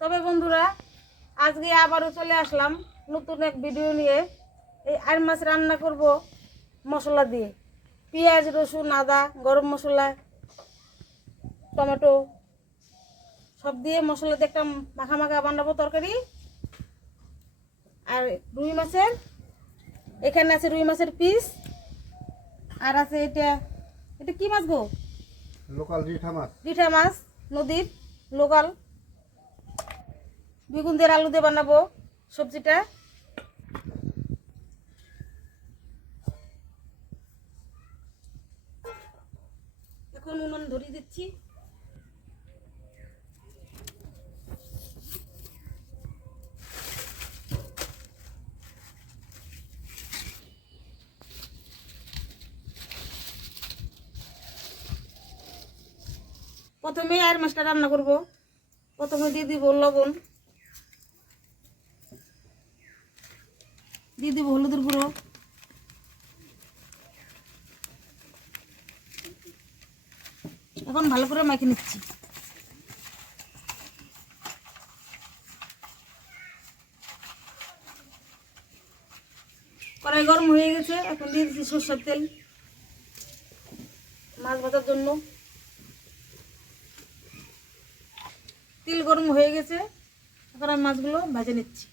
তবে বন্ধুরা আজকে আবারও চলে আসলাম নতুন এক ভিডিও নিয়ে। এই আর মাছ রান্না করব মশলা দিয়ে। পেঁয়াজ রসুন আদা গরম মশলা টমেটো সব দিয়ে মশলা দিয়ে একটা মাখা মাখা বানাবো তরকারি। আর রুই মাছের এখানে আছে রুই মাছের পিস। আর আছে এটা এটা কি মাছ গো? লোকাল রিঠা মাছ। রিঠা মাছ নদীর লোকাল। বেগুন দিয়ে আলু দিয়ে বানাবো সবজিটা। এখন উনুন ধরিয়ে দিচ্ছি। প্রথমে আর মাছটা রান্না করব। প্রথমে দিয়ে দিব লবণ। দিয়ে দিব হলুদের গুঁড়ো। এখন ভালো করে মাখিয়ে নিচ্ছি। কড়াই গরম হয়ে গেছে, এখন দিয়ে দিচ্ছি সরষের তেল মাছ ভাজার জন্য। তেল গরম হয়ে গেছে, এখন আমি মাছগুলো ভেজে নিচ্ছি।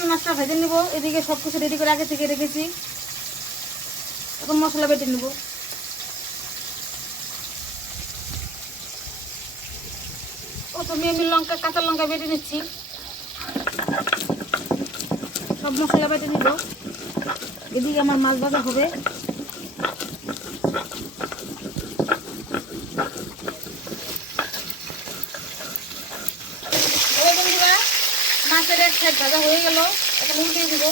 আমি মাছটা ভেজে নেব। এদিকে সব কিছু রেডি করে আগে থেকে রেখেছি। এখন মশলা বেটে নেব। প্রথমে আমি লঙ্কা, কাঁচা লঙ্কা বেটে নিচ্ছি। সব মশলা বেটে নিব। এদিকে আমার মাছ ভাজা হবে এই বন্ধুরা এক ভাজা হয়ে গেল এখন উল্টে দিব।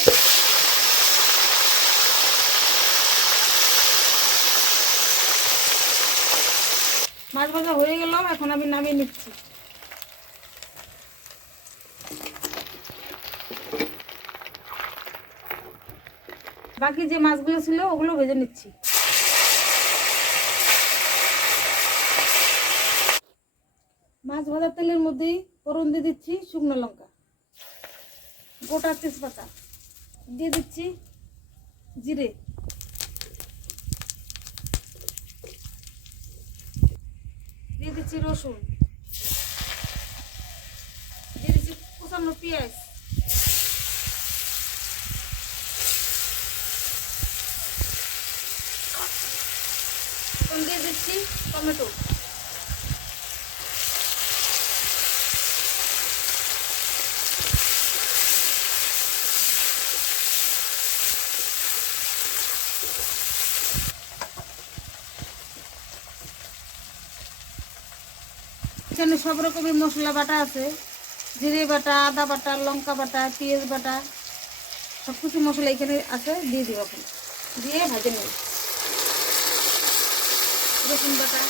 মাছ ভাজা হয়ে গেল, এখন আমি নামিয়ে নিচ্ছি। বাকি যে মাছগুলো ছিল, ওগুলো ভেজে নিচ্ছি। মাছ ভাজার তেলের মধ্যেই ফোড়ন দিয়ে দিচ্ছি শুকনো লঙ্কা। গোটা তেজপাতা দিয়ে দিচ্ছি জিরে। দিয়ে দিচ্ছি রসুন। দিয়ে দিচ্ছি কুচানো পেঁয়াজ। দিয়ে দিচ্ছি টমেটো। এখানে সব রকমের মশলা বাটা আছে। জিরে বাটা, আদা বাটা, লঙ্কা বাটা, পেঁয়াজ বাটা সব কিছু মশলা এখানে আছে, দিয়ে দিব এখন। দিয়ে ভাজে নেব। রসুন বাটা।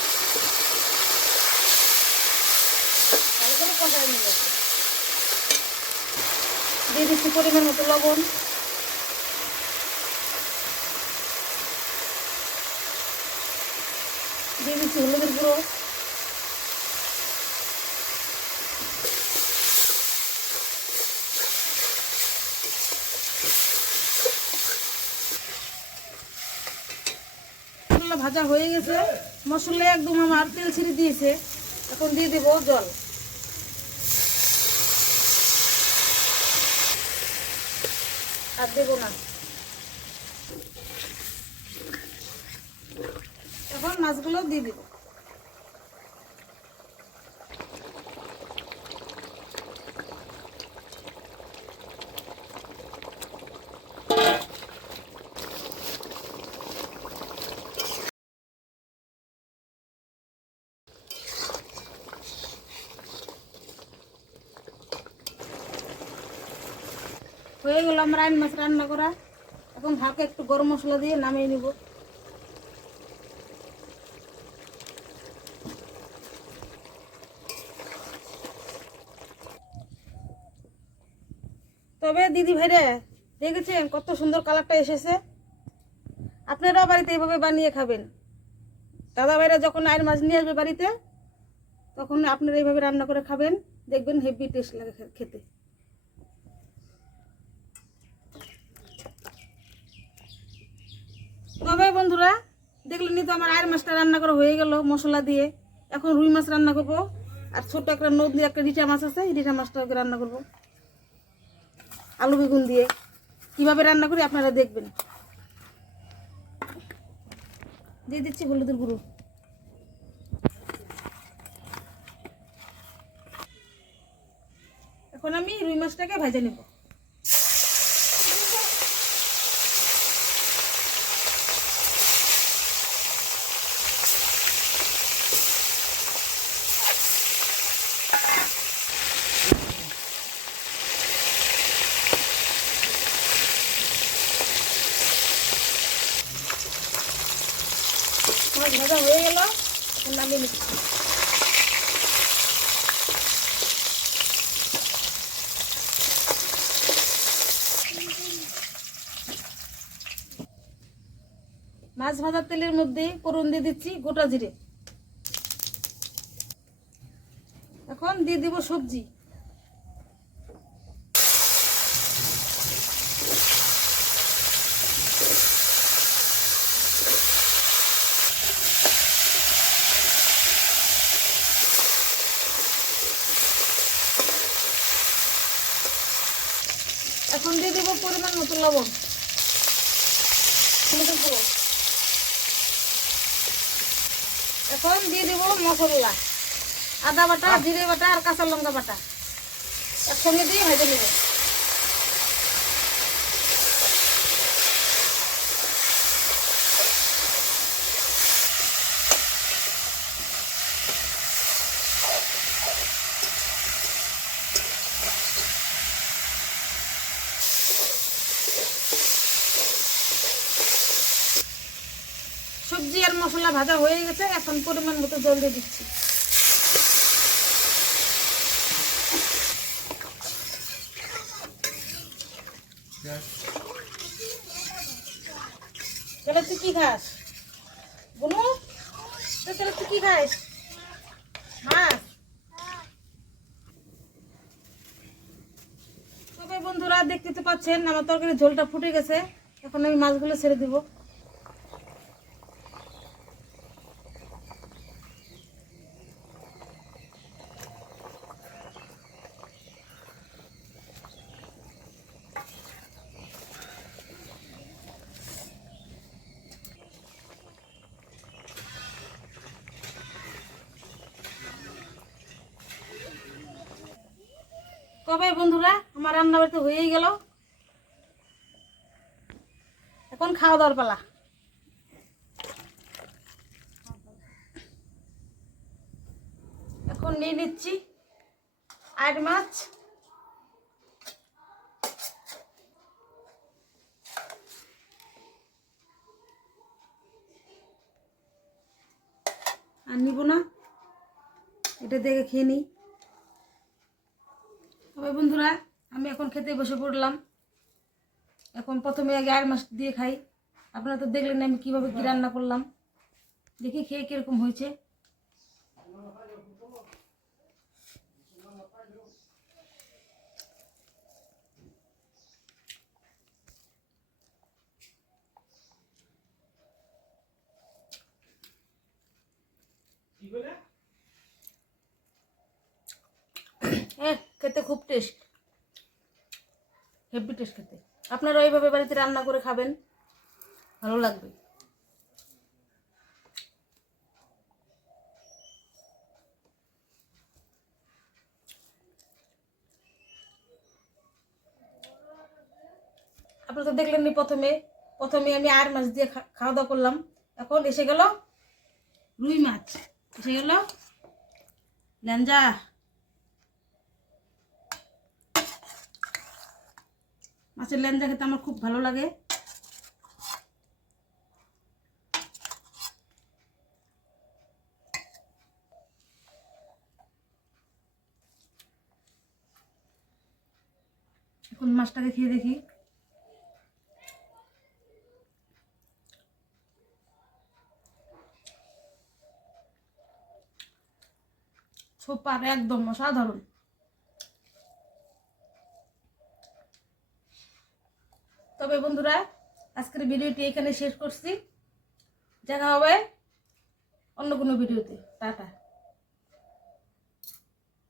দিয়ে দিচ্ছি পরিমাণ মতো লবণ। দিয়ে দিচ্ছি হলুদের গুঁড়ো মশলা ভাজা হয়ে গেছে। মশলা একদম আমার তেল ছিঁড়ে দিয়েছে। এখন দিয়ে দেবো জল। আর দেবো না। এখন মাছগুলো দিয়ে দেবো। হয়ে গেল আমার আইন মাছ রান্না করা। এখন হালকা একটু গরম মশলা দিয়ে নামিয়ে নিব। তবে দিদি ভাইরে, দেখেছেন কত সুন্দর কালারটা এসেছে? আপনারাও বাড়িতে এইভাবে বানিয়ে খাবেন। দাদা ভাইরা যখন আয়ের মাছ নিয়ে আসবে বাড়িতে, তখন আপনারা এইভাবে রান্না করে খাবেন। দেখবেন হেভি টেস্ট লাগে খেতে। তবে বন্ধুরা দেখলেনি তো আমার আয়ের মাছটা রান্না করা হয়ে গেল মশলা দিয়ে। এখন রুই মাছ রান্না করব, আর ছোট একটা নদী একটা রিটা মাছ আছে রিটা মাছটাকে রান্না করব। আলু বেগুন দিয়ে। কীভাবে রান্না করি আপনারা দেখবেন। দিয়ে দিচ্ছি হলুদের গুঁড়ো। এখন আমি রুই মাছটাকে ভেজে নেব মাছ ভাজা হয়ে গেল এখন নামিয়ে নিচ্ছি মাছ ভাজার তেলের মধ্যে ফোড়ন দিয়ে দিচ্ছি গোটা জিরে। এখন দিয়ে দিব সবজি। এখন দিয়ে দেবো পরিমাণ মতো লবণ হলুদের গুঁড়ো। এখন দিয়ে দিব মশলা আদা বাটা, জিরে বাটা আর কাঁচা লঙ্কা বাটা। একসঙ্গে দিয়ে ভেজে নেব সবজি আর মশলা ভাজা হয়ে গেছে, এখন পরিমাণ মতো জল দিয়ে দিচ্ছি। কি খাস? বনু, তো তাহলে তুই কি খাস? মাছ? তবে বন্ধুরা, দেখতে তো পাচ্ছেন, আমার তরকারি ঝোলটা ফুটে গেছে। এখন আমি মাছগুলো ছেড়ে দিব। কবে বন্ধুরা? আমার রান্না বাড়িতে হয়েই গেল। এখন খাওয়া দাওয়ার পালা। এখন নিয়ে নিচ্ছি আট মাছ। আর নিব না। এটা দেখে খেয়ে নিই। তবে বন্ধুরা, আমি এখন খেতে বসে পড়লাম। এখন প্রথমে আগে আর মাছ দিয়ে খাই। আপনারা তো দেখলেন আমি কীভাবে কী রান্না করলাম। দেখি খেয়ে কীরকম হয়েছে। হ্যাঁ খেতে খুব টেস্ট হেভি টেস্ট খেতে। আপনারা ওইভাবে বাড়িতে রান্না করে খাবেন। ভালো লাগবে। আপনারা তো দেখলেননি প্রথমে। প্রথমে আমি আর মাছ দিয়ে খাওয়া দাওয়া করলাম। এখন এসে গেল রুই মাছ। এসে গেল ল্যাঞ্জা মাছের ল্যাঞ্জা খেতে আমার খুব ভালো লাগে। এখন মাছটাকে খেয়ে দেখি। সুপার একদম অসাধারণ তবে বন্ধুরা আজকের ভিডিওটি এখানে শেষ করছি। দেখা হবে অন্য কোনো ভিডিওতে। টাটা।